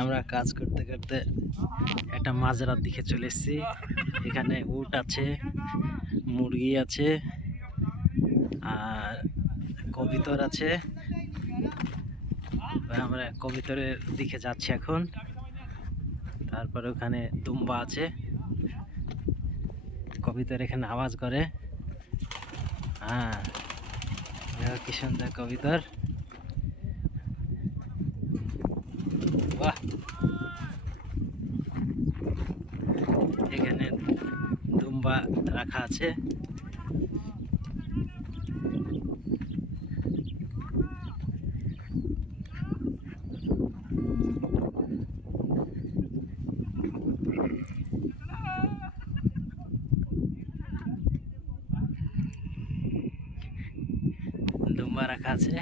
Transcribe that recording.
আমরা কাজ করতে করতে একটা মাজরার দিকে চলে এসেছি। এখানে উট আছে, মুরগি আছে, আর কবিতর আছে। আমরা কবিতরের দিকে যাচ্ছি এখন। তারপরে ওখানে দুম্বা আছে, কবিতর এখানে আওয়াজ করে। হ্যাঁ, কি সুন্দর কবিতর। বাহ, এখানে দুম্বা রাখা আছে। দুম্বা রাখা আছে।